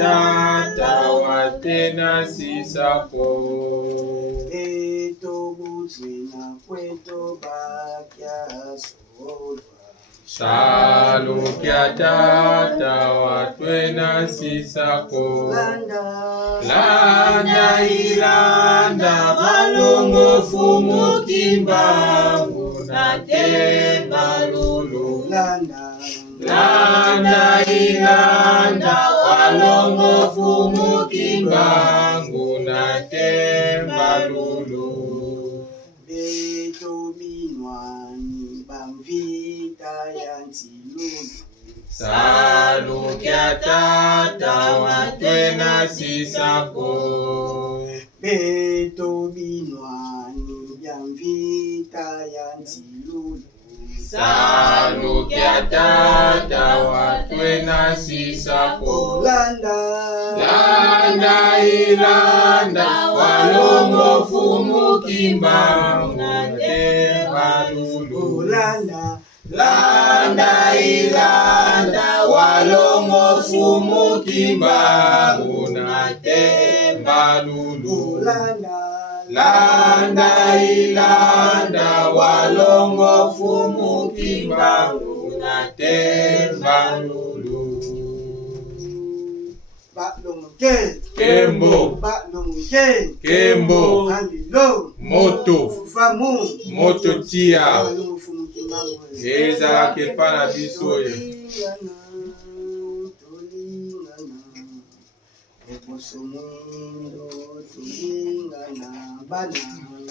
tata watena sisako. Eto butwina kweto bakya solwa. Salukya tata watena sisako. Landa ilanda balongo fumu kimbangu na temba lulu. Landa ilanda balongo fumu kimbangu na temba lulu. Beto binwani bamvita yantilulu. Salukya tata watena sisako. Beto binwani bamvita yantilulu. Salukya tata watena sisako. Landa ilanda walongo fumu kimbangu na temba lulu. Landa ilanda walongo fumu kimbangu na temba lulu. Landa ilanda walongo fumu kimbangu na temba lulu. Kembo, Kembo, Moto, Moto tia. Eza kepana biso ye.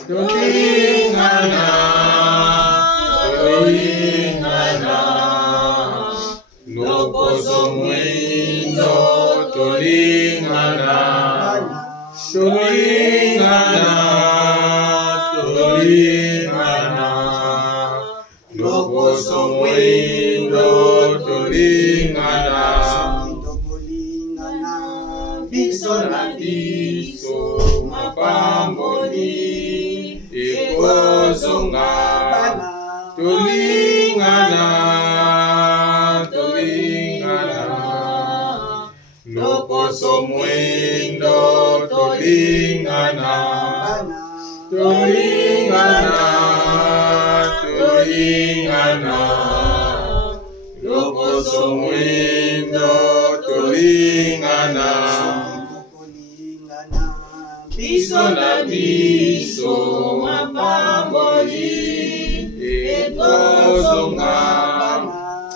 Tolingana, loposo mwindo, tolingana, loposo mwindo, tolingana, biso na biso, mapamboli, ekozonga, tolingana, loposo mwindo, tolingana, loposo mwindo, tolingana, biso na biso, mapamboli, ekozonga,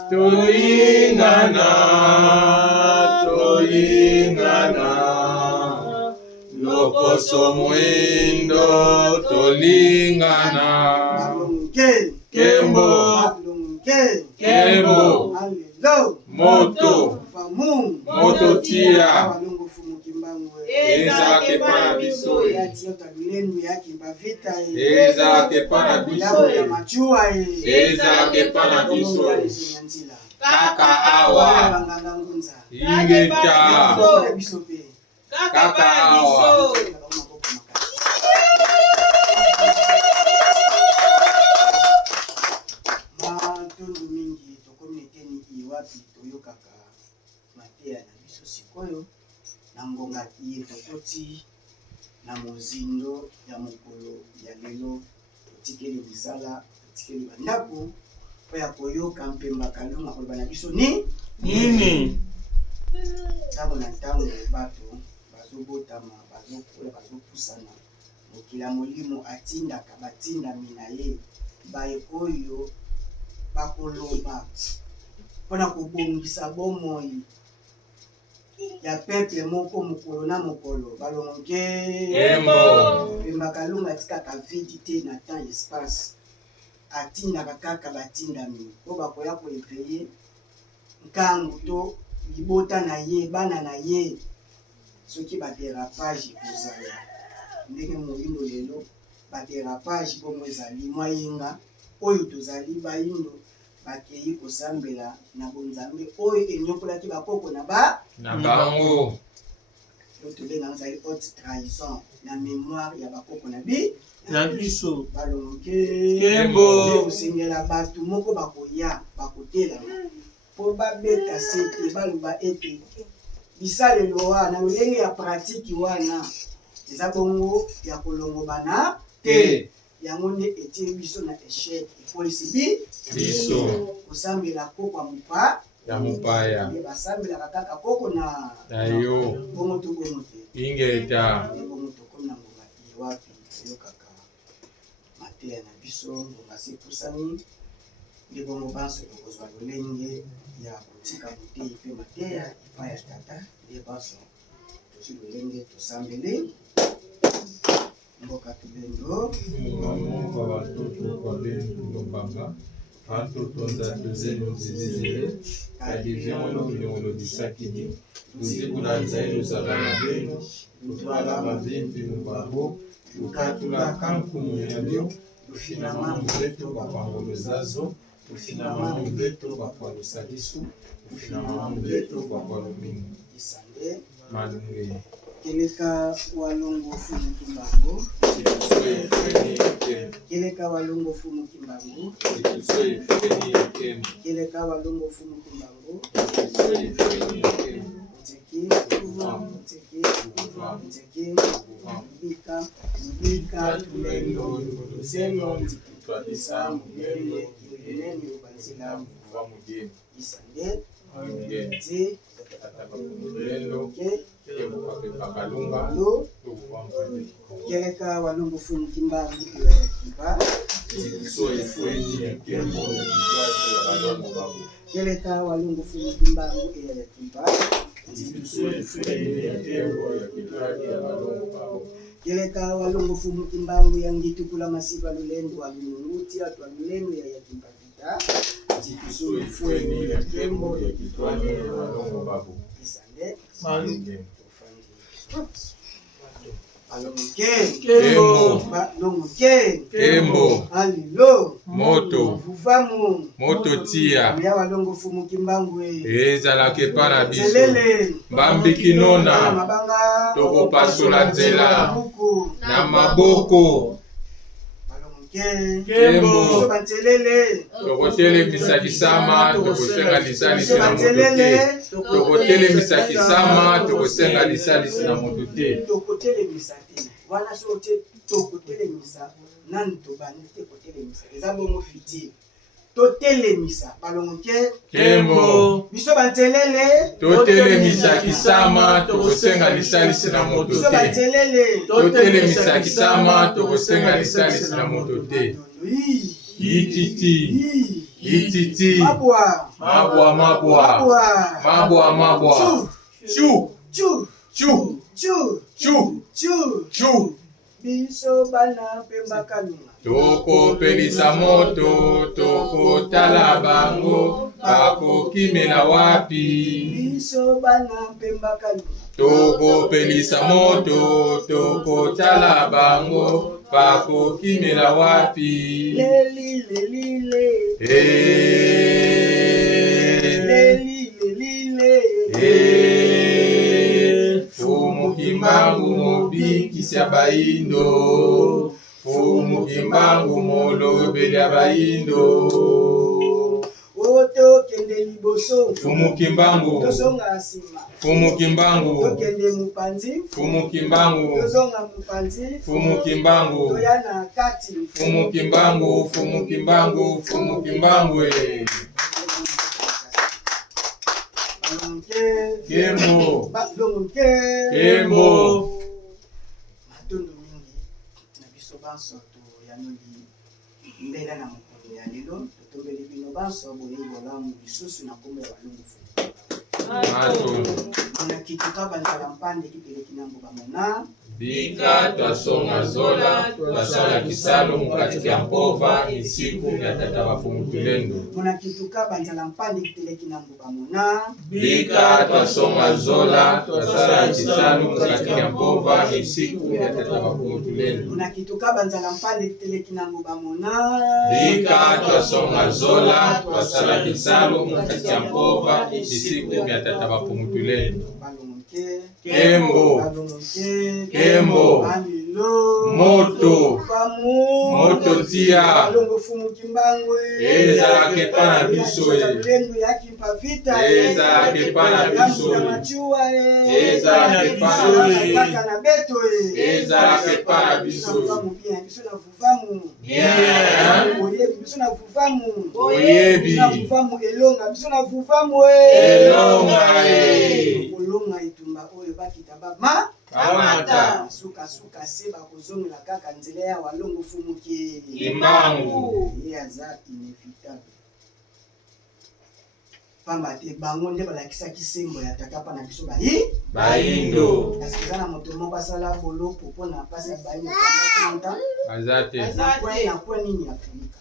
tolingana, loposo mwindo, tolingana. Kembo, Moto, Moto tia. Eza kepana biso ye. Eza kepana biso ye. Eza kepana biso ye. Kaka awa. Ingeta. Kaka awa. Matundu mingi tokomineteni iwapi toyokaka mateya na biso sikoyo na ngonga iye tokoti na mozindo ya mokolo ya lelo totikeli bizala totikeli bandako po ya koyoka mpemba kalunga koloba na biso nini ntango na ntango bato bazobotama bazokola bazopusana mokili ya molimo atindaka batindami na ye baye oyo bakoloba mpona kobongisa bomoi ya peple moko mokolo na mokolo balongoke mpemba kalunga atikaka vidi te na temps espace atindaka kaka batindami po bakoya koeveye nkangu to libota na ye bana na ye soki baderapage kozala ndenge moyindo lelo baderapage bomo ezali mwayenga oyo tozali bayindo bakei kosambela na bonzambe oyo enyokolaki bakoko na bango tobenga ezali haute trahison na mémoire ya bakoko na biso balongoke kosengela bato moko bakoya bakotelama po babeta sete baloba ete bisalelo wana lolenge ya pratique wana eza bongo ya kolongobana te yango nde etie biso na échec epolisi biso kosambela koko ya mopa ya mopaya basambelaka kaka koko na yo bongo to bongo te ingeta bongo tokomi na ngonga ye wapi toyokaka mateya na biso ngonga se epusani nde bongo banso tokozwa lolenge ya kotika moteyi mpe mateya epai ya tata nde banso tozwi lolenge tosambele mboka tolendo moko batoto babendu lobanga batoto nzambe zenu zizizele kadivyono bilongolobisakini luzibula nzai luzala na beno lutwala bavimbi mubabo lukatula kankumu yabyo lufinama mubeto bapangolo zazo lufinama mubeto bapwalusa lisu lufinama mubeto bapwalumingu isande malunge keleka walongo fumu kimbango keleka walongo fumu kimbango keleka walongo fumu kimbango nzeke mbika tulendo luseno nzikitwalisa mugende kileleni ubanzila muva mugeni isande nze keleka walongo fumu kimbangu kiba keleka walongo fumu kimbangu kiba keleka walongo fumu kimbangu yangitukula masiva lulendo walunguti atwa lulendo ya yakimpavita tikusuli fweni ya kembo ya kitwani ya walongo babu isande malunge Kembo alilo moto vuvamu moto tia ya walongo fumu kimbangu ezalaka epa na biso zelele mbambikinona mabanga tokopasola nzela na maboko Kembo tokotelemisa kisama tokosenga lisalisi na moto te tokotelemisa kisama tokosenga lisalisi na moto te tokotelemisa te wana so te tokotelemisa nani tobandi te kotelemisa eza bongo fitile totelemisa balongoke Kembo biso bantelele totelemisa kisama tokosenga lisalisi na moto biso te bantelele totelemisa kisama tokosenga lisalisi na moto te ititi ititi mabwa mabwa mabwa mabwa mabwa chu chu chu chu chu chu chu biso bana pemba kalunga tokopelisa moto tokotala bango bakokimela wapi biso bana pemba kalunga tokopelisa moto tokotala bango bakokimela wapi leli leli fumu kimbangu mobikisi ya baindo fumu kimbangu molobeli ya baindo tokende liboso fumu kimbangu tozonga nsima fumu kimbangu tokende mopanzi fumu kimbangu tozonga mopanzi fumu kimbangu toya na kati fumu kimbangu fumu kimbangu fumu kimbangu Kembo Kembo matondo mingi na biso banso toyanoli mbela na mokolo ya lelo totombeli bino banso boyebi bolamu lisusu na kombo ya balongo na kituka banzala mpande kipeleki na mboka mona bika twasonga zola twasala kisalo mukati ya mpova isiku ya tata bafumu tulendo mona kituka banzala mpande kipeleki na mboka mona bika twasonga zola twasala kisalo mukati ya mpova isiku ya tata bafumu tulendo mona kituka banzala mpande kipeleki na mboka mona bika twasonga zola twasala kisalo mukati ya mpova isiku ya tata bafumu tulendo balongoke Kembo balongoke Kembo. Amilo. Moto. Famu. Moto tia. Balongo fumu kimbangwe. Eza kepa na biso ye. Lengo yaki pavita. Eza kepa na biso ye. Machua Eza kepa na biso ye. kaka na beto Eza kepa na biso ye. Biso na vuvamu. Bien. Oyebi biso na vuvamu. Oyebi. Biso na vuvamu elonga biso na vuvamu Elonga e. Olonga itumba oyo bakita bama. Kamata. Suka se bakozongela kaka nzela ya walongo fumuki. Kimbangu. Ye aza inévitable. Pamba te bango nde balakisaki sembo ya tata pa na biso Bayindo. Kasi na moto moko asala boloko mpona pasi ya bayindo kanda Azate. na kwe nini Afrika.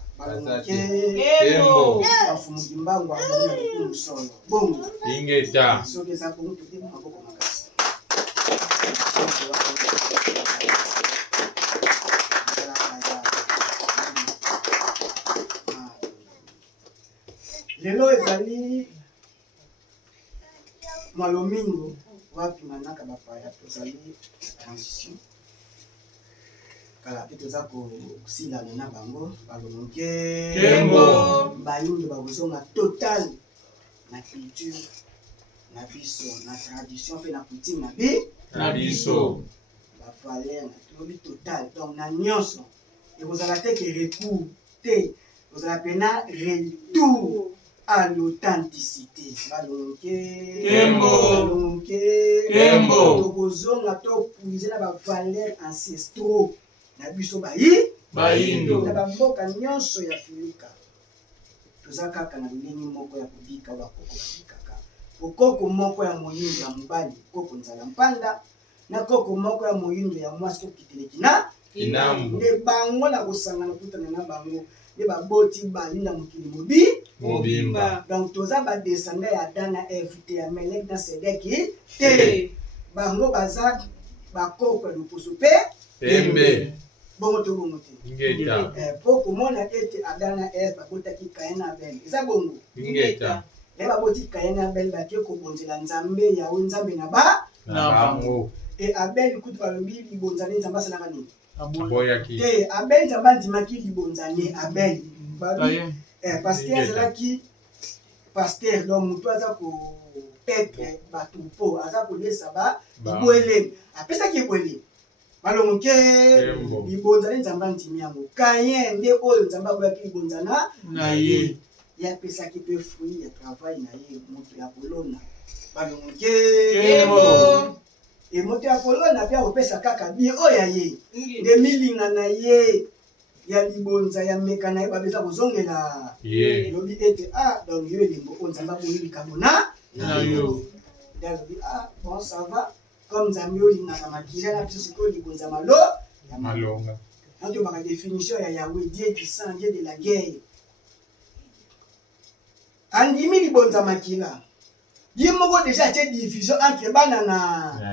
Kembo. Bafumuki mbangu abona kumu solo. Bongo. Ingeta. Soki eza bongo tote maboko makasi. Lelo ezali Mwalomingo wapi manaka bapaya tozali transition kala pe toza kosilana na bango balonge Kembo. bayindo bakozonga total na culture na biso na tradition pe na coutume Na biso. bavaleur na tobi total donc na nyonso ekozala te ke recours te ekozala pena retour à l'authenticité. Kembo. Kembo. Tokozonga topuize na bavaleur ancestraux na biso Bayindo. na bamboka nyonso ya Afrika. Toza kaka na lolenge moko ya kobika bakoko babikaka. Kokoko moko ya moyindo ya mobali koko nzala mpanda na koko moko ya moyindo ya mwasi kokiteleki na Inambo. nde bango na kosangana kutana na bango nde baboti balinda mokili Mobimba. donc toza badescenda ya Adam na Eve te ya Melek na Sedeki te bango baza bakoko ya loposo pe Pembe. bongo to bongo te Ingeta. po komona ete Adam na Eve babotaki Kain na Abel eza bongo Ingeta. ye baboti Kain na Abel bake kobonzela Nzambe yawe Nzambe na bango. e Abel kutu balobi libonzani Nzambe asalaka nini Boyaki. te Abel Nzambe andimaki libonzani Abel parce que azalaki pasteur donc moto aza kopetre bato mpo aza kolesa libwele apesaki ebwele balongo ke libonzani Nzambe andimi yango Kain nde oyo Nzambe aboyaki libonzana na ye ye apesaki mpe fruit ya travail na ye moto ya kolona balongo ke moto ya kolona mpe akopesa kaka bie oyo ya ye nde milinga na ye ya libonza ya meka na ye babeza kozongela elobi ete donc yo elembo oyo Nzambe aboni likambo na yo nde alobi bon ça va comme Nzambe olingaka makila na biso sikoyo libonza ya malonga donc tobaka définition ya Yahweh Dieu du sang Dieu de la guerre andimi libonza makila ye moko déjà atie division entre bana na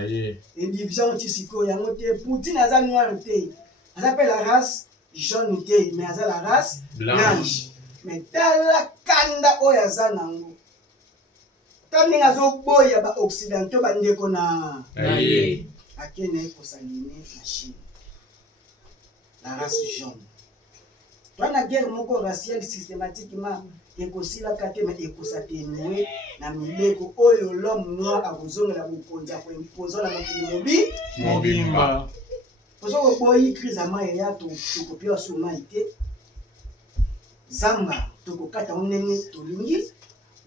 division ti sikoyo yango te Poutine aza noir te aza mpe la race jaune te mais aza la race blanche mais tala kanda oyo aza nango ta ndenge azoboya baoccidentaux bandeko na akende kosaline na Chine la race jaune twana guerre moko raciale systématiquement ekosilaka te mais ekosatenue na mibeko oyo l'homme noir akozongela bokonzi akoimposa na mokili mobimba ozo boyi crise amayi ya tokopiwa su mayi te zamba tokokata ndenge tolingi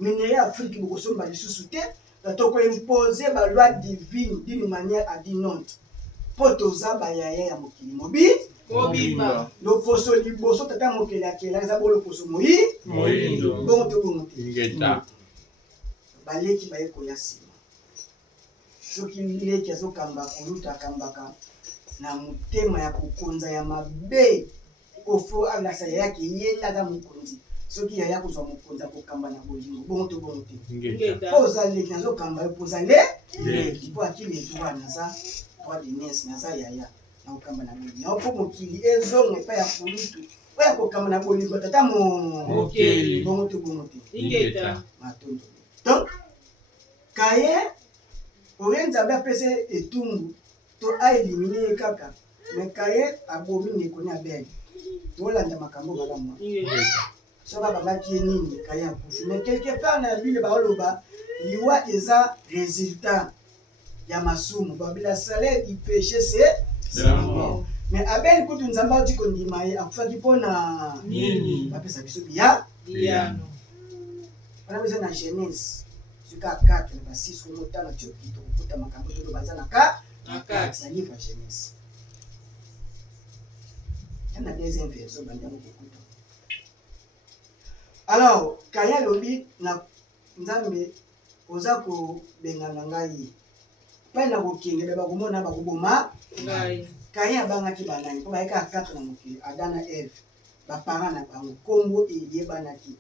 minere ya Afrique bokosomba lisusu te tokoimpose baloi divine d'une manière à d'une autre po toza bayaya ya mokili mobimba loposo liboso tata mokili akela eza boloposo moyindo bongo to bongo te baleki baye koya nsima soki leki azokamba koluta akambaka na motema ya kokonza ya mabe ofo alasa yayaki ye aza mokonzi soki yaya kozwa mokonzi akokamba na bolingo bongo to bongo te po oza leki nazokamba yo po oza leki po akili etuwa naza droit de niese naza yaya na kokamba na bolingo yango po mokili ezonga epai ya kolutu oyo akokamba na bolingo tata mokeli bongo to bongo te matondo donc Kain oyo Nzambe apesa etumbu to a éliminer kaka mais Caïn abomi nekoni Abel tolanda makambo malamu so babangaki nini Caïn akufi mais quelque part na Bible baoloba liwa eza résultat ya masumu babila salaire du péché c'est la mort mais Abel kutu nzamba oti kondima ye akufaki mpona nini bapesa biso biya wana beza na Genèse jusqu'à 4 na 6 komotanga tiokito kokuta makambo todo baza na 4 na livre ya Genèse na deuxième version bandiamo kokuta alors Caïn lobi na nzambe oza kobengana ngai mpai na kokende be bakomona bakoboma ngai Caïn abangaki banani mpo bayeka 4 na mokili Adam na Eve baparent na bango kombo eyebanaki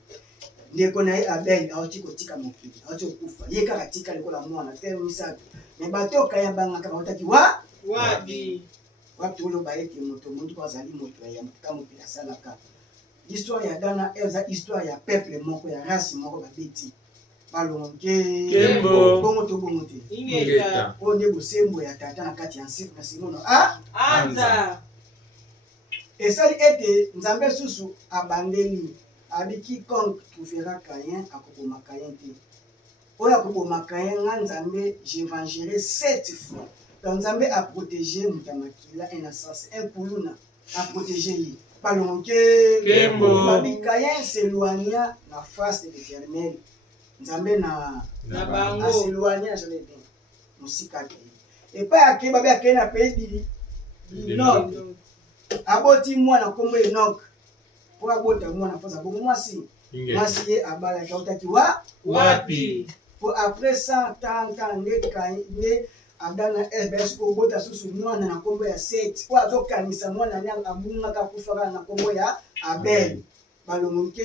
ndeko na ye Abel awuti kotika mokili awuti kokufa ye kaka tika likola mwana te misato me bato Caïn abangaka bautaki wapi oloba ete moto moko azali moto ya motuka mokili asalaka l'histoire ya Adam na Eve eza histoire ya peuple moko ya race moko babeti balongoke bongo to bongo te oyo nde bosembo ya tata na kati ya nsiku na simono anza esali ete nzambe susu abandeli abi quiconque trouvera Caïn akoboma Caïn te oyo akoboma Caïn nga nzambe j'évangélé 7 fois donc nzambe a protégé moto ya makila innocence impuluna a protégé ye balongoke babi Caïn s'éloigna na face de l'Éternel nzambe na bango aseloigné na jamais bien musika ke epai akeba be akei na pays du nord aboti mwana kombo Enoch po abota mwana fosa bongo mwasi ye abalaki autaki wapi po après 100 ans nde Adam na Eve esko obota susu mwana na kombo ya Seth po azokanisa mwana ni abungaka kufaka na kombo ya Abel balongoke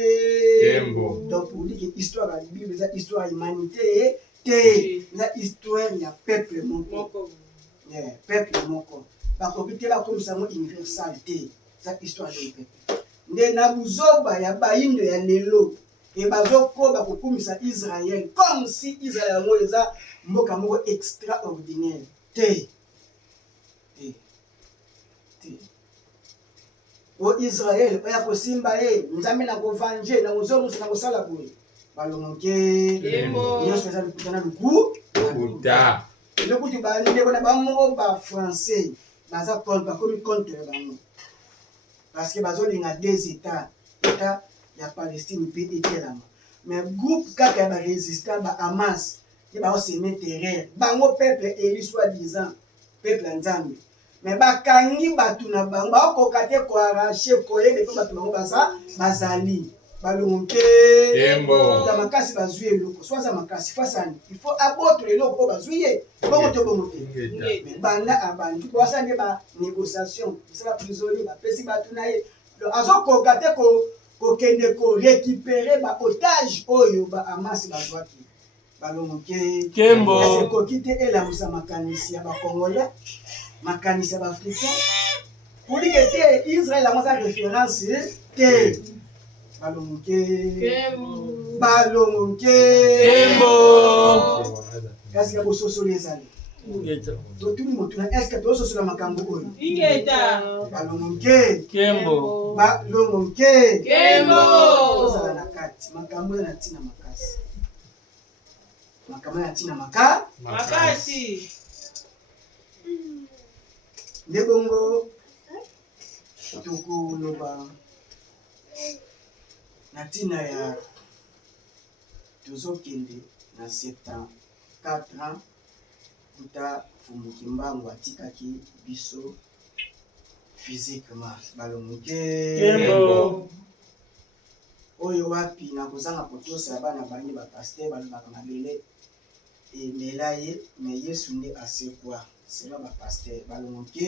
donc pour dire que histoire de la Bible c'est histoire humanité c'est histoire ya peuple moko peuple moko bakobite bakomisa mo universalité c'est histoire de peuple nde na buzoba ya baindo ya lelo e bazokoba kokumisa Israël comme si Israël mo eza mboka moko extraordinaire te o Israël oya kosimba ye nzambe na kovange na kozomusa na kosala boye balongoke nyonso eza likutana lukuta lokuti bandeko na bango ba français baza bakomi contre bango parce que bazolinga deux états ya Palestine mpe etelama mais groupe kaka ya barésistant ba Hamas ye baoseme terreur bango peuple élu soi-disant peuple ya nzambe mais bakangi batu na bango bakoka te koarrache koyede mpe batu bango bazali balongoke ta makasi bazwi eloko so aza makasi fasani il faut abotole eloko po bazwi ye bongo te bongo te banda abandi po asali ba négociation esala prisonnier bapesi batu na ye azokoka te kokende korécupere ba otage oyo ba Hamas bazwaki balongoke ekoki te elamusa makanisi ya bakongolais makanisi ya baafricain pour dire que te Israël yango aza référence te balongoke kasi ya bososoli ezali totuni motuna eske tozososola makambo oyo balongoke tozala na kati makambo eza na ntina makasi makambo eza na ntina makasi nde bongo tokoloba na ntina ya tozokende na 74 ans kuta fumuki mbango atikaki biso physiquement balongoke oyo wapi na kozanga kotosela bana bangi bapaster balobaka mabele emela ye me Yesu nde asekwa selon bapaster balongoke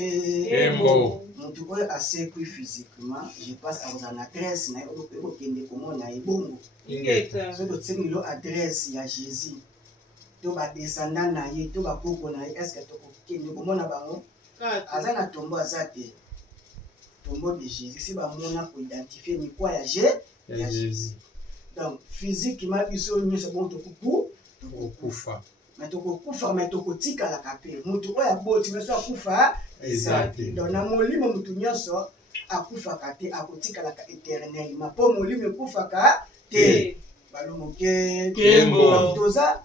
motu oyo asekwi physiquement je passe akozala na adresse na ye okokende komona ye bongo so totsengilo adresse ya Jésus to badescendant na ye to bakoko na ye eske tokokende komona bango aza na tombo aza te tombo de Jésus si bamona koidentifie mikwa ya Jésus donc physiquement biso nyonso bongo tokufa mais tokokufa mais tokotikalaka mpe mutu oyo aboti meso akufa eza te. Donc na molimo mutu nyonso akufaka te akotikalaka éternellement mpo molimo ekufaka te. Balongoke toza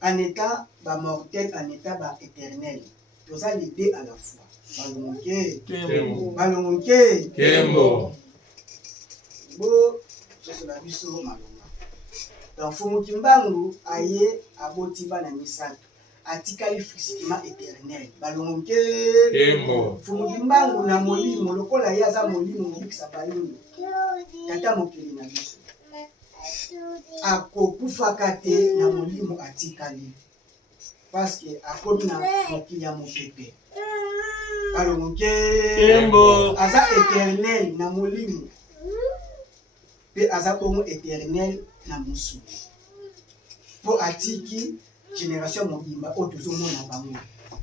en état mortel, en état éternel. Toza les deux à la fois. Balongoke bo soso na biso malonga. Donc Fumu Kimbangu aye aboti bana misato atikali physiquement éternel. Balongoke Fumu Kimbangu na molimo lokola ye aza molimo mobikisa bayini tata mokili na biso akokufaka te na molimo atikali parce que akomi na mokili ya mopepe. Balongoke aza éternel na molimo pe aza bongo éternel na musu po atiki génération mobimba oyo tozomona bango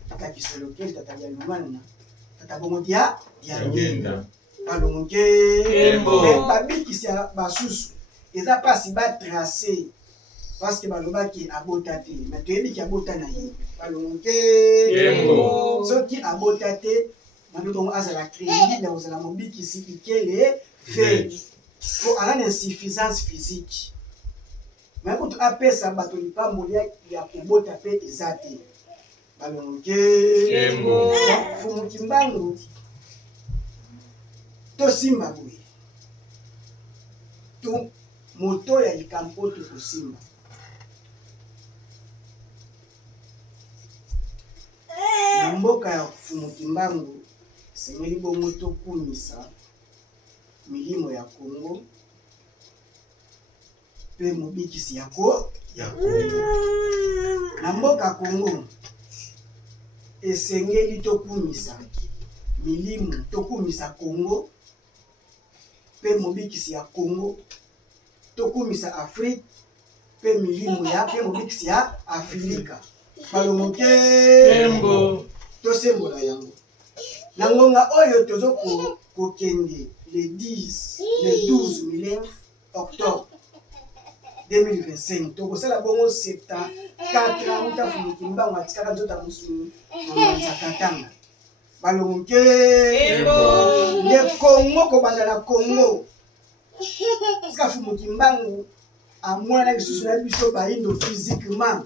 tata Kisolokeli tata Yalumana tata bongo dia ngenda. Balongoke babikisi basusu eza pasi batrace parce que balobaki abota te mais toyebi ki abota na ye. Balongoke soki abota te mabe bongo azala crédit na ozala mobikisi ikele fe po ala na insuffisance physique mais kutu apesa bato lipamboli ya kobota pe eza te. Balongoke Fumu Kimbangu tosimba boye to moto ya likampo tokosimba na mboka ya Fumu Kimbangu sengeli bongo tokumisa milimo ya Kongo pe mobikisi ya Kongo. Na mboka Kongo esengeli tokumisa milimo tokumisa Kongo pe mobikisi ya Kongo tokumisa Afrique pe milimo ya pe mobikisi ya Afrika. Balongoke tosembola yango na ngonga oyo tozo kokende le 12 octobre 2025 tokosala bongo 74 ans ta Fumu Kimbangu atikaka nzota musuni na Katanga. Balongoke le Congo kobanda na Congo sika Fumu Kimbangu amwana lisusu na biso bayindo physiquement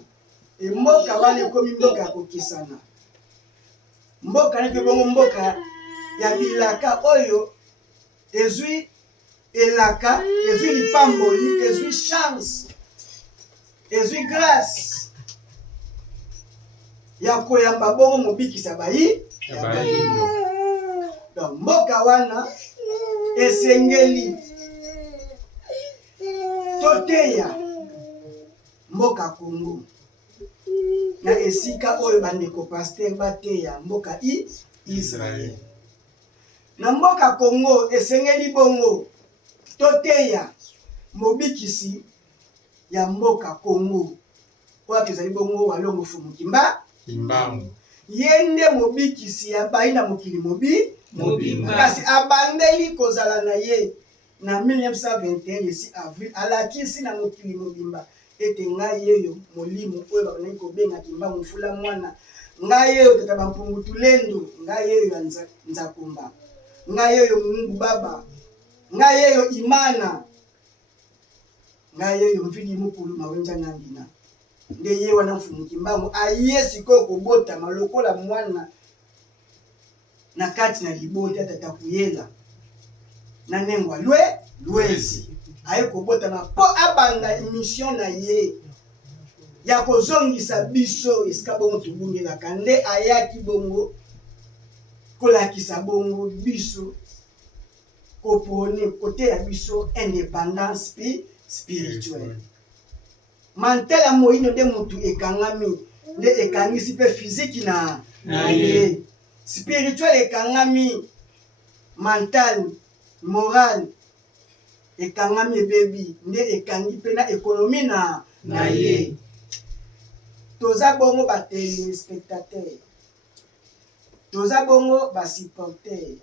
et mboka wana ekomi mboka ya kokesana mboka neke bongo mboka ya bilaka oyo ezwi elaka ezwi lipamboli ezwi chance ezwi grâce ya koyamba bongo mobikisa bayi ya bayindo. Donc mboka wana esengeli toteya mboka Kongo na esika oyo bandeko pasteur bateya mboka Israël. Na mboka Kongo esengeli bongo toteya mobikisi ya mboka Kongo oyo ezali bongo Walongo Fumu Kimbangu yende mobikisi ya bayi na mokili mobimba kasi abandeli kozala na ye na 1921 lesi avril alakisi na mokili mobimba ete ngai yeyo molimo oyo bakanaki kobenga Kimbangu Mfula mwana ngai yeyo tata bampungutu lendo ngai yeyo ya Nzakumba ngai yeyo Mungu baba ngai yeyo Imana ngai yeyo mvili mukulu mawenja nangina nde ye wana Fumu Kimbangu aye sikoyo kobota malokola mwana na kati na libota tata kuyela na nengwa lwezi aye kobota ma po abanga mission na ye ya kozongisa biso esika bongo tubungelaka nde ayaki bongo kolakisa bongo biso kopone kote ya biso indépendance spirituelle. Mantela moino de mutu ekangami nde ekangisi pe physique na ye spirituel ekangami mental moral ekangami ebebi nde ekangi pe na économie na ye. Toza bongo ba téléspectateur toza bongo ba supporter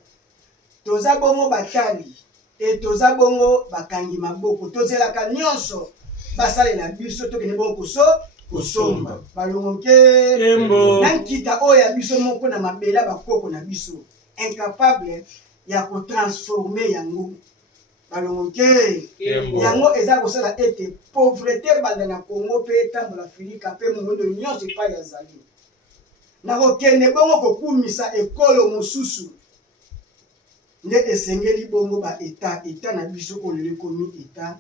toza bongo batali et toza bongo bakangi maboko tozelaka nyonso basalela biso tokende bongo kosomba balongoke Kembo. nankita oyo ya biso moko na mabela bakoko na biso incapable ya kotransforme yango balongoke Kembo. yango eza kosala ete pauvreté banda na Congo mpe etambola Afrika mpe mondo nyonso epai yazali nakokende bongo kokumisa ekolo mosusu nde esengeli bongo ba eta na biso oyo ekomi eta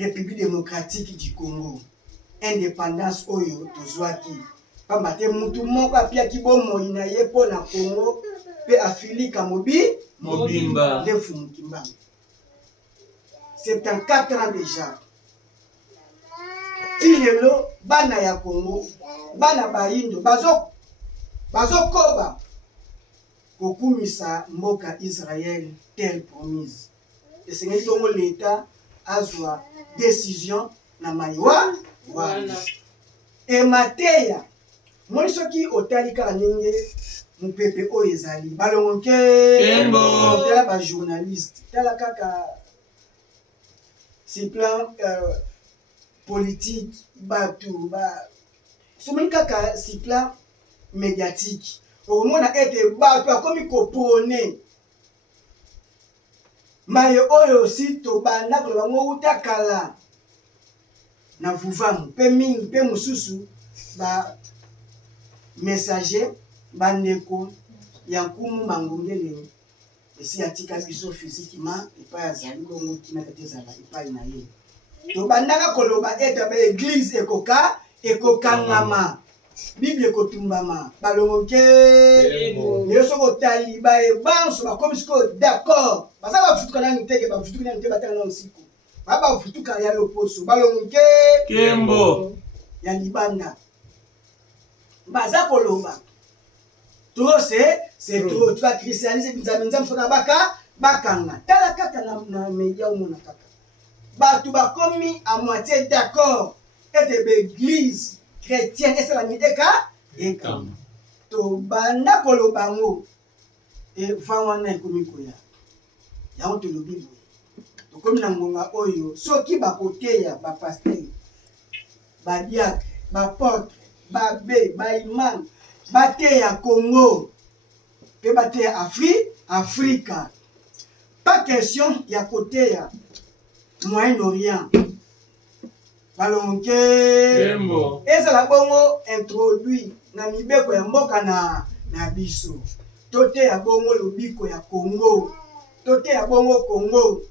République démocratique du Congo indépendance oyo tozwaki pamba te mutu moko apiaki bomoi na ye mpo na Congo mpe Afrika Mobimba. nde fumuki mbango 74 ans déjà ti lelo bana ya Congo bana bayindo bazokoba kokumisa mboka Israël terre promise esengeli bongo l'État azwa décision na maiwa wana emateya moni soki otali kaka ndenge mopepe oyo ezali balongoke tala bajournaliste tala kaka si plan politique bato somoni kaka si plan médiatique okomona ete bato akomi kopone maye oyo si tobanda koloba ngo uta kala na vuvamu mpe mingi mpe mosusu ba messager bandeko ya nkumu mangongele esi atika biso physiquement epai azali bongo kina kati ezala epai na ye tobandaka koloba ete baeglise ekokangama bible ekotumbama balongoke lelo soki otali baebanso bakomi sikoyo d'accord baza bafutuka nani teke bafutuki nani te batanga na osiku baa bafutuka ya loposo balongoke Kembo. ya libanda baza koloba trop c'est trop tu vas christianiser binzambenza mfona bakanga tala kaka na media omona kaka bato bakomi à moitié d'accord ete baeglise chrétienne esalami ekama tobanda koloba ngo efa wana ekomi koya yango tolobi boye tokomi na ngonga oyo soki bakoteya bapaster badiakre bapotre babe baimam bateya Congo mpe bateya Afrika pas question ya koteya Moyen-Orient balongoke ezala bongo introduit na mibeko ya mboka na biso toteya bongo lobiko ya Congo toteya bongo Congo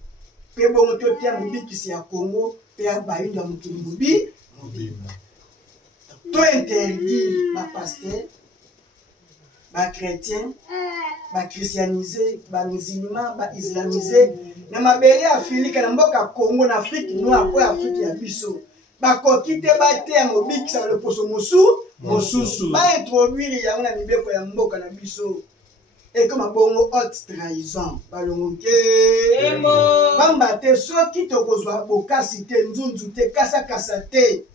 mpe bongo toteya mobikisi ya Congo mpe ya bayindo ya mokili mobimba to interdit bapaster bachrétien bachristianise bamusulman baislamisé na mabele ya Afrika na mboka Congo na Afrique noire oyo Afrique ya biso bakoki te bateya mobikisa loposo mosusu baintroduire yango na mibeko ya mboka na biso ekoma bongo haute trahison balongoke pamba te soki tokozwa bokasi te nzunzu te kasakasa te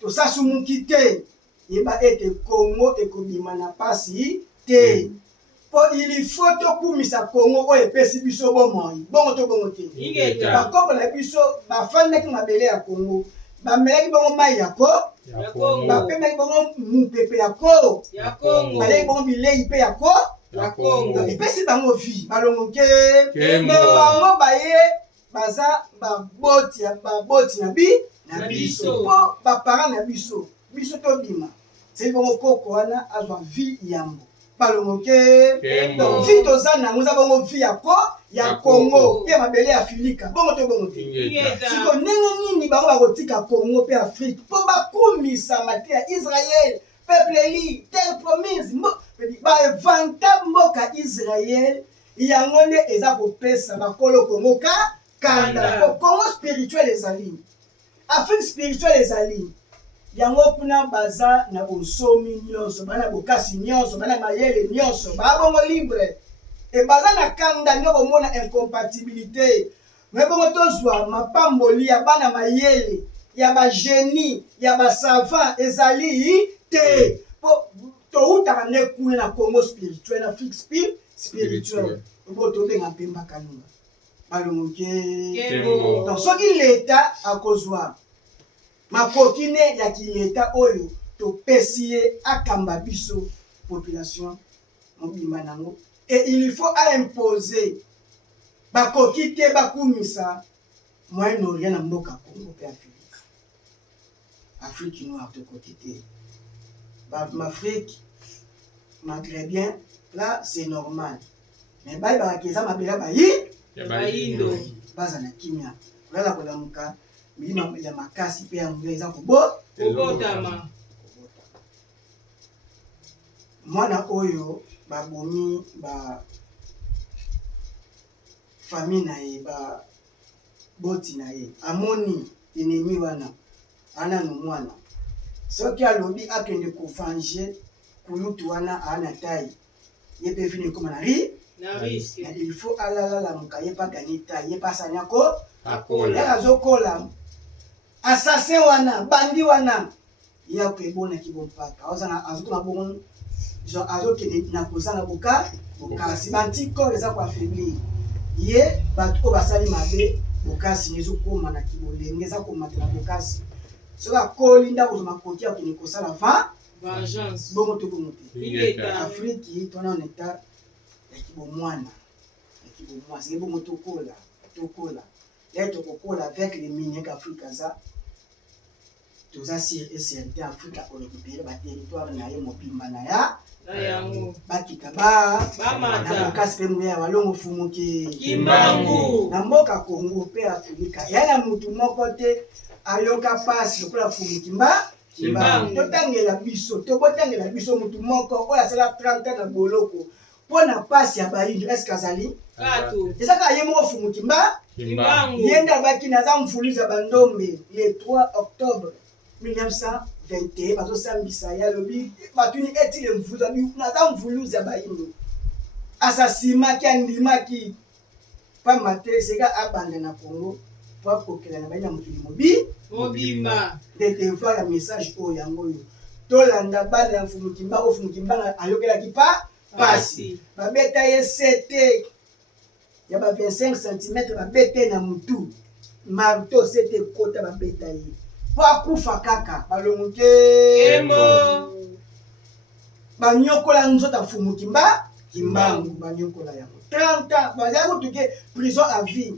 tosasumuki te yeba ete Congo ekobima na pasi te po il faut tokumisa Congo oyo epesi biso bomoi bongo to bongo te bakoko na biso bafandaki mabele ya Congo bamelaki bongo mai ya Congo bapemaki bongo mupepe ya Congo baleki bongo bilei mpe ya Congo epesi bango vie balongoke me bango baye baza baboti na biso mpo baparent na biso tobima seli bongo koko wana azwa vie yambo balongoke donc vie toza nango eza bongo vie ya Congo mpe mabele ya Afrika bongo to bongo te siko ndenge nini bango bakotika Congo mpe Afrique mpo bakumisa mate ya Israël peuple eli terre promise baevanta mboka Israël yango nde eza kopesa bakolo Congo kanda Congo spirituel ezali Afrique spirituelle ezali yango kuna baza na bosomi nyonso bana bokasi nyonso bana mayele nyonso babongo libre e baza na kanda nde komona incompatibilité me bongo tozwa mapamboli ya bana mayele ya bagenie ya basavant ezali te po toutaka nde kuna na Congo spirituel na Afrique spirituelle obo tobenga mpemba kalunga Tembo. Donc soki l'État akozwa makoki ne ya ki-l'État oyo topesi ye akamba biso population mobimba nango, et il faut imposer bakoki te bakumisa Moyen-Orient na mboka Congo pe Afrique noire de côté te. Afrique maghrébien là c'est normal, mais bayi bakeza mabela bayi Bayindo. baza na kimia lala kolamuka milima ya makasi pe ya ngwe eza kobo Kobotama. mwana oyo babomi ba famille na ye ba boti na ye amoni ennemi wana anano mwana soki alobi akende kovange kulutu wana ana tai ye pe fini koma na risque. il faut alala muka ye pa gagner tai ye pa sanya ko akola ya azokola assassin wana bandi wana ya pebona kibompaka ozana azokoma bongo azokende na kozanga bokasi bantiko eza koaffaiblir ye bato oyo basali mabe bokasi ezokoma na kibolenge eza komata na bokasi soki akoli ndako ozwa makoki akende kosala vengeance bongo to bongo te ingeta afriki tona on eta ya kibomwana seke bongo tokola ya tokokola avec les miniers qu'Afrique aza toza sur et certain Afrique akorécupérer baterritoire na ye mobimba na ya yango bakita bamata na bokasi mpe moya balongo fumuki kimbangu na mboka Congo mpe Afrika ya na mutu moko te ayoka pasi lokola fumuki kimbangu totangela biso tobotangela biso mutu moko oyo asala 30 ans na boloko mpo na pasi ya bayindo eske azali kato ezaka ye moko fumuki kimbangu ye nde abaki naza mfuluza bandombe le 3 octobre 1921 bazosambisa ye alobi batuni etile mfuluza naza mfuluza bayindo asasimaki andimaki pamba te seka abanda na Congo po akokela na bayindo ya mokili mobimba nde devoir ya message oyo yango oyo tolanda bana ya mfumukimba oyo mfumukimba ayokelaki pasi babeta ye sete ya ba 25 cm babete na mutu marto sete kota babeta ye po akufa kaka balongo Tembo. banyokola nzoto afumukimba kimbangu banyokola yango 30 ans bazali kotuke prison à vie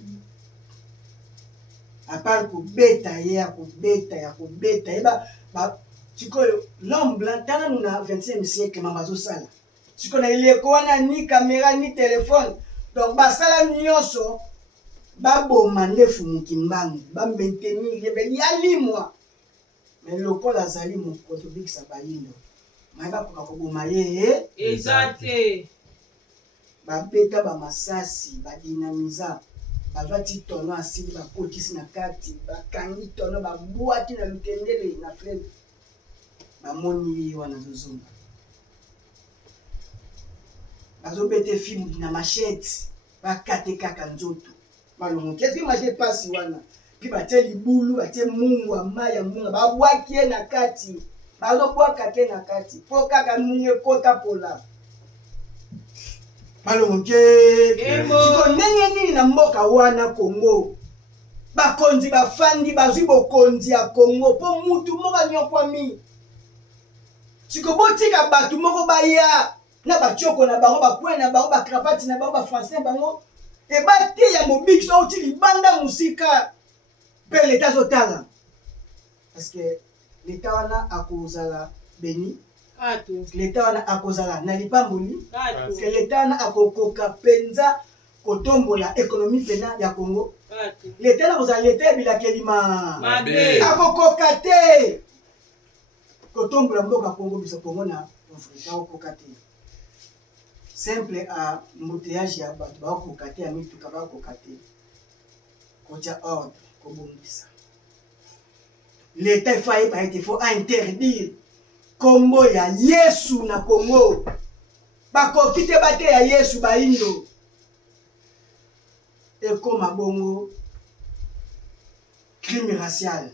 à part kobeta ye ya kobeta ye sikoyo l'homme blanc tana nuna 20e siècle mama azosala sikoyo na eleko wana ni caméra ni téléphone donc basala nyonso baboma nde fumukimbangu bamentenir ye yalimwa mais lokola azali mokonzi obikisa bayindo maye bakoka koboma ye eza te babeta bamasasi badinamiza bazwa ti tono asili bakotisi na kati bakangi tono babwaki na lukendele na fleuve bamoni ye wana azozonga bazobete filme na machete bakate kaka nzoto balongoki eske machete pasi wana mpe batie libulu batie mungu ya mai ya munga babwaki ye na kati bazobwaka te na kati mpo kaka mungu ekota pola balongoki siko ndenge nini na mboka wana Congo bakonzi bafandi bazwi bokonzi ya Congo mpo mutu moko anyokwami siko botika bato moko baya na bachoko na bango bakwe na bango bakravati na bango bafrancais na bango ebateya mobiki so oti libanda musika mpe leta azotala parce que leta wana akozala beni leta wana akozala na lipamboli parce que leta wana akokoka mpenza kotombola ekonomi pena ya Congo leta wana akozala leta ya bilakelima akokoka te kotombola mboka Congo bisa Congo na Afrika akokoka te simple a embouteillage ya bato bakokoka te ya mituka bakokoka te kotia ordre kobongisa leta ifo ayeba ete ifo interdire kombo ya Yesu na Congo bakoki te bateya Yesu bayindo ekoma bongo crime racial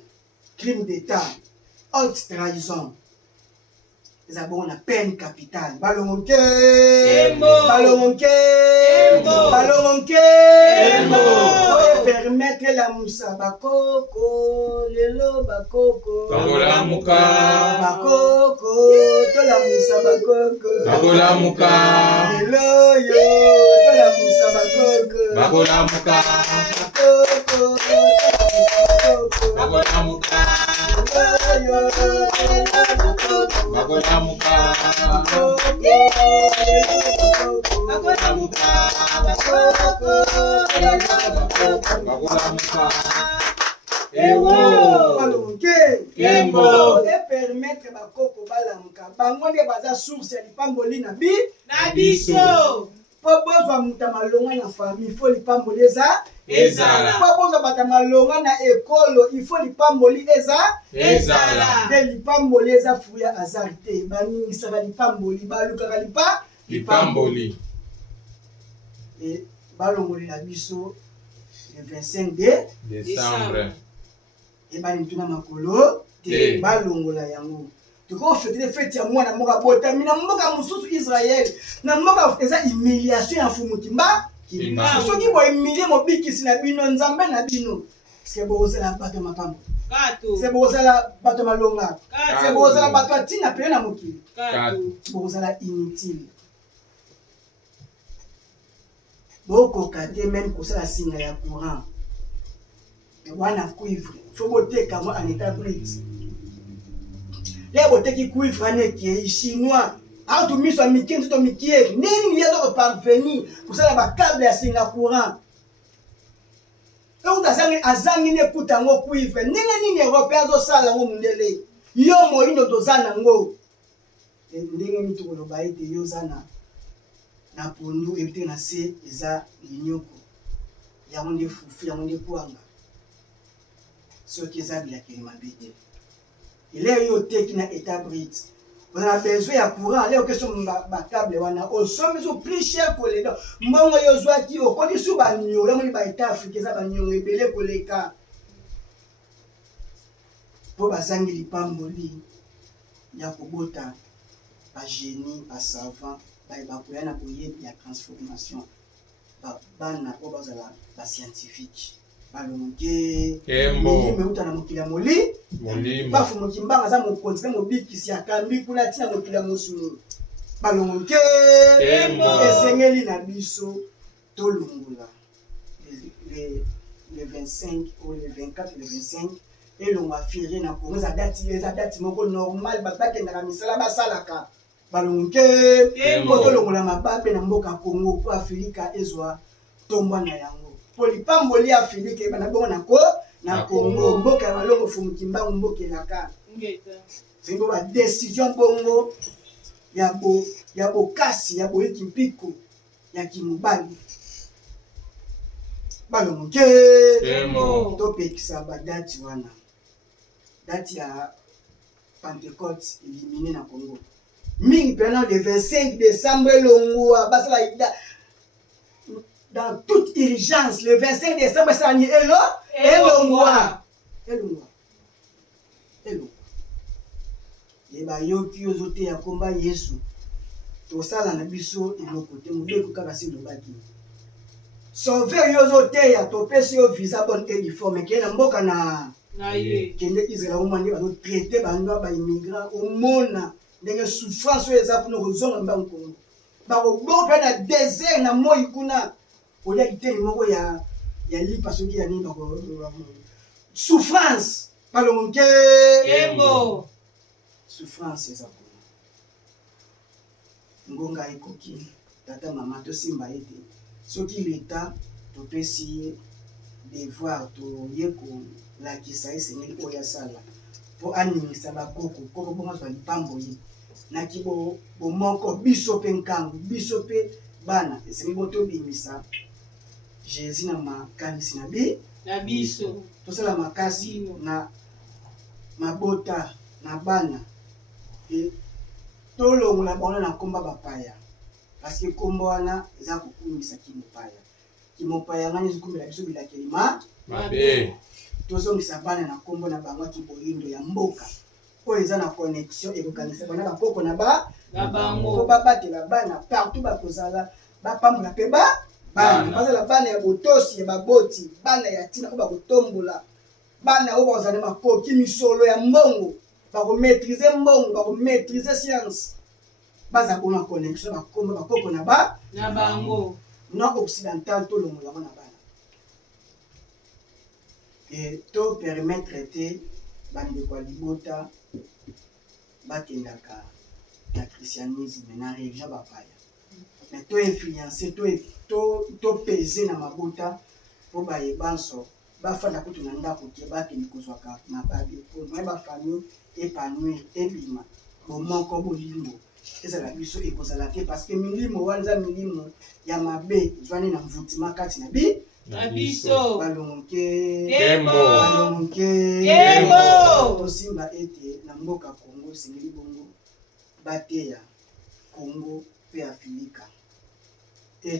crime d'état haute trahison eza bongo na peine capitale. Balongo Kembo. balongo Kembo. balongo Kembo. Permettre la musa bakoko lelo bakoko Bakolamuka. bakoko to la musa bakoko Bakolamuka. lelo yo to la musa bakoko Bakolamuka. bakoko to la musa bakoko Bakolamuka. lelo yo Bakolamuka. Bakolamuka. Bakolamuka. Ewo. Kembo. Et permettre bakoko balamuka bango nde baza source ya lipamboli na biso. po bozwa muta malonga na famille fo lipamboli Ezala. po bozwa bata malonga na ekolo ifo lipamboli Ezala. nde lipamboli eza fruit ya hasard te baningisaka lipamboli balukaka Lipamboli. e balongolela biso le 25 Décembre. ebani tuna makolo te balongola yango tokofetele fete ya mwana moko abotami na mboka mosusu Israel na mboka eza humiliation ya mfumu kimba soki bohumilie mobikisi na bino nzambe na bino sike bokozala bato ya mapambo sike bokozala bato ya malonga sike bokozala bato ya ntina pene na mokili bokozala inutile bokoka te meme kosala singa ya courant wana cuivre faut boteka yango en état brut le boteki cuivre wana ekei chinois ato miso ya mike nzoto mikie nini ye azoko parvenir kosala bakable ya singa courant euta azangi ne ekuta yango cuivre ndenge nini européen azosala yango mondele yo moyindo toza nango ndenge nini tokoloba ete yo oza na pondu ebite na se eza linyoko yango nde fufu yango nde kwanga soki eza bilakeli mabe te eleo yo oteki na état brut oza na besoin ya courant leo keso bakable wana osombi so plus cher koleka mbongo yo ozwaki okoti su baniongo yango ni baétat afrika eza baniongo ebele koleka mpo bazangi lipamboli ya kobota bagénie basavant bakoya na boyebi ya transformation bana oyo bazala bascientifique balonge meuta na mokili ya molimo bafumuki mbanga aza mokonzi mpe mobikisi akambi kuna ntina mokili ya mosulu balonge esengeli na biso tolongola le 25 ou le 24 le 25 elongo afirye na kongo eza dati moko normal bato bakendaka misala basalaka balonge mpo tolongola mababe na mboka kongo mpo afilika ezwa tombwa na yango po lipamboli ya afilika ebana bongo na kongo mboka ya balongo fumuki mbangu mboka elaka zengo badécision bongo ya bokasi ya boyeki mpiko ya kimobali balonge topekisa badati wana dati ya Pentecôte éliminée na Congo mingi pena le 25 décembre elongwa basala dans toute urgence le 25 décembre ça ni elongwa yeba yoki ozote ya komba Yesu tosala na biso eloko te mobeko kaka si lobaki sauver yozote ya topesi yo visa bonne et uniforme ke na mboka na kende Israël omandi bazo traiter bando ba immigrant omona ndenge souffrance oyo eza kuna kozonga mbangu kongo bakoboko mpe na désert na moi kuna oliaki teni moko ya lipa soki ya nini souffrance balongo Kembo souffrance eza kuna ngonga ekoki tata mama tosimba ete soki leta topesi ye devoir toye kolakisa esengeli oyo asala mpo aningisa bakoko koko bongo azwa lipamboli naki bomoko biso mpe nkango biso mpe bana esengeli bo tobimisa jésus na makanisi na biso tosala makasi na mabota na bana e tolongola bango na nkomba bapaya parce que nkombo wana eza kokumisa kimopaya ngani ezikumbela biso bilakeli mabe tozongisa bana na nkombo na bango kiboyindo ya mboka oyo eza na connexion ekokanisa bana bakoko na bango bango. babatela bana partout bakozala bapambola mpe bana bazala bana ya botosi ya baboti bana ya ntina oyo bakotombola bana oyo bakozala na makoki misolo ya mbongo bakomaîtrise mbongo bakomaîtrise science baza kuna connexion bakoma bakoko na bango. non occidental tolongola ngo na bana e to permettre te bandeko ya libota bakendaka ya christianisme na religion bapaya mais to influence to pese na mabota po bayebanso bafanda kutu na ndako ke bakende kozwaka mababi mpo bafamille épanouir ebima bomoko bolingo ezala biso ekozala te parce que milimo wana eza milimo ya mabe ezwani na mvutima kati na biso balongoke tosimba ete na mboka Congo esengeli bongo bateya Congo mpe Afrika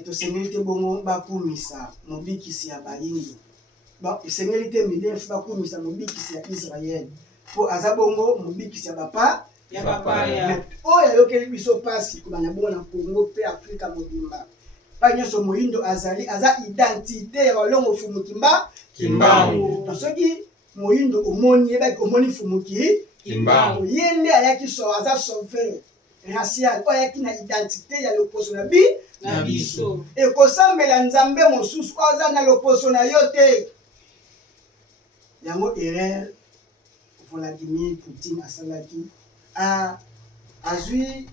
tosengeli te bongo bakumisa mobikisi ya bayindo esengeli te milefu bakumisa mobikisi ya Israel po aza bongo mobikisi ya bapaya oyo ayokeli biso pasi kobana bongo na Congo mpe Afrika mobimba pa nyonso moyindo azali aza identité ya balongo fumu kimbangu soki moyindo omoni yebaki omoni fumu kimbangu ye nde ayaki aza sauveur racial oyo ayaki na identité ya loposo na biso ekosambela nzambe mosusu oyo aza na loposo na yo te yango erreur Vladimir Poutine asalaki azwi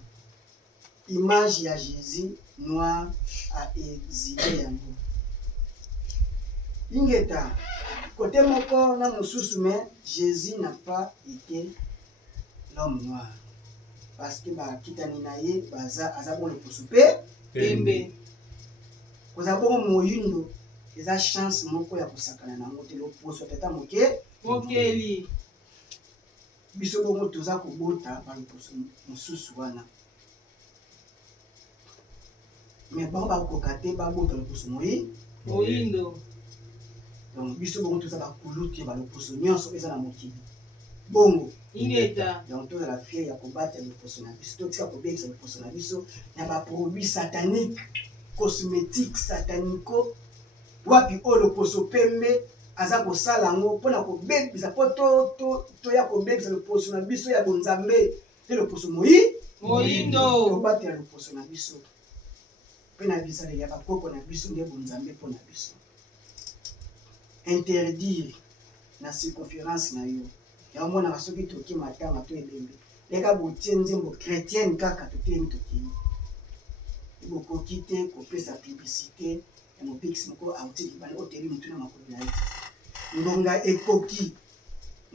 image ya Jésus noir a exilé yango ingeta côté moko na mosusu mais Jésus n'a pas été l'homme noir parce que bakitani na ye baza aza bon loposo pembe koza bongo moyindo eza chance moko ya kosakana nango te loposo tata mokeli biso bongo toza kobota baloposo mosusu wana mais bango bakoka te babota loposo moyindo donc biso bongo toza bakulutu ya baloposo nyonso eza na mokili bongo donc tozala fier ya kobata loposo na biso totika kobekisa loposo na biso na baproduit satanique cosmétique satanico wapi oyo loposo pembe aza kosala yango mpona kobebisa mpo toya kobebisa loposo na biso ya bonzambe te loposo moyindo tobatela loposo na biso mpe na bizaleli ya bakoko na biso nde bonzambe mpo na biso interdire na circonférence na yo yango monaka soki toki matanga to ebembe leka botie nzembo chrétienne kaka totelemi tokei bokoki te kopesa publicité ya mobikisi moko auti libanda oteli motu na makolo na ye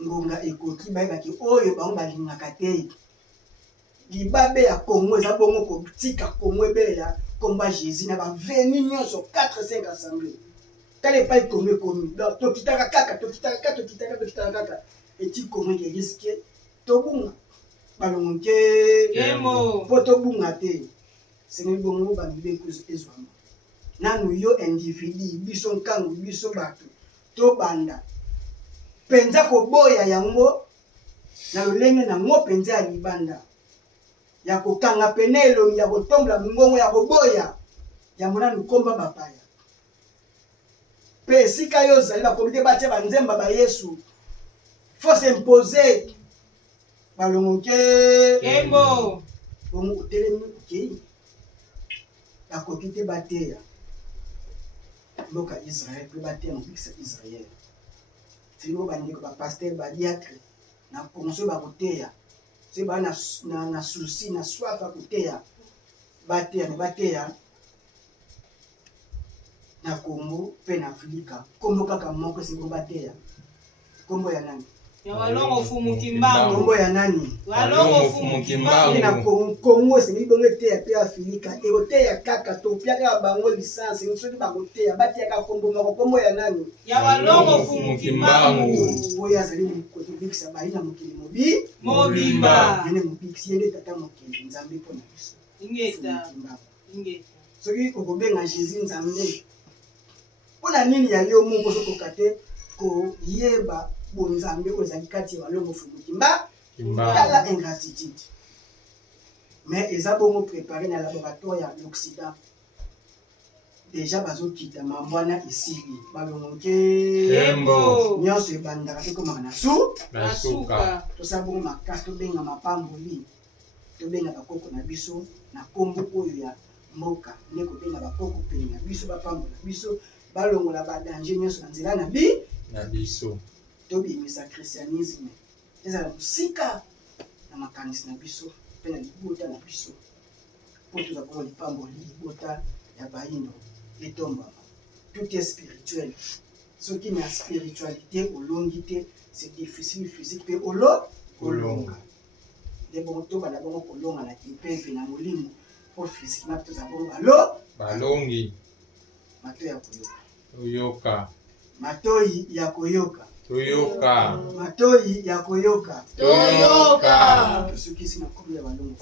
ngonga ekoki bayebaki oyo bango balingaka te libabe ya Congo eza bongo kotika Congo ebelela komba Jésus na baveni nyonso 4-5 assemblée tala epai Congo ekomi donc tokitaka kaka eti Congo ke risque tobunga balongoke mpo tobunga te sengeli bongo bamibeko ezwama nanu yo individu biso nkango biso bato tobanda penza koboya yango na lolenge na ngo penza ya libanda ya kokanga pene elongi ya kotombola mbongo ya koboya yango nanu komba bapaya mpe esika yo ozali bakomi te batia banzemba ba Yesu faut s'imposer balongoke bongo otelemi okei bakoki te bateya mboka Israel mpe bateya mobikisa Israel sino bandeko bapaster badiacre na konso bakoteya se baa na souci na soif ya koteya bateya me bateya na Congo mpe na Afrika kombo kaka moko esengo bateya kombo ya nani walongo fumu kimbangu kombo ya nani walongo fumu kimbangu na Congo esengi bongo eteya mpe Afrika ekoteya kaka topiaka bango licence soki bakoteya bateyaka kombo moko kombo ya nani ya walongo fumu kimbangu oyo azali kotobikisa bali na mokili mobimba yene mobikisi yende tata mokili nzambe mpo na biso ingeta soki okobenga Jésus nzambe mpona nini ya yo moko ozokoka te koyeba bonzambe oyo ezali kati ya balongo fumu tala ingratitude. Mais ils ont beaucoup préparé dans le laboratoire de l'Occident. Déjà, bazokita mambwana isili. Balongoke. Tembo. Nyonso ebandaka te koma na suka. Tosala bongo makasi tobenga mapamboli. Tobenga bakoko na biso na kombo oyo ya mboka. Nde kobenga bakoko pene na biso bapambola biso. Balongola badanger nyonso na nzela na biso. Tobimisa christianisme. Ezala mosika na makanisi na biso. Pe na libota na biso. Po tozala bongo lipamboli libota ya bayindo. Tout est spirituel. Ce qui est spiritualité, c'est difficile physique, mais olonga. Les bons taux, d'abord, olonga, la qui peut venir à molimo, pour physiquement, tout d'abord, balongi. Matoi ya Toyoka. Matoi ya koyoka. Toyoka. Matoi ya koyoka. Toyoka. Ce qui est na kombi ya balongo.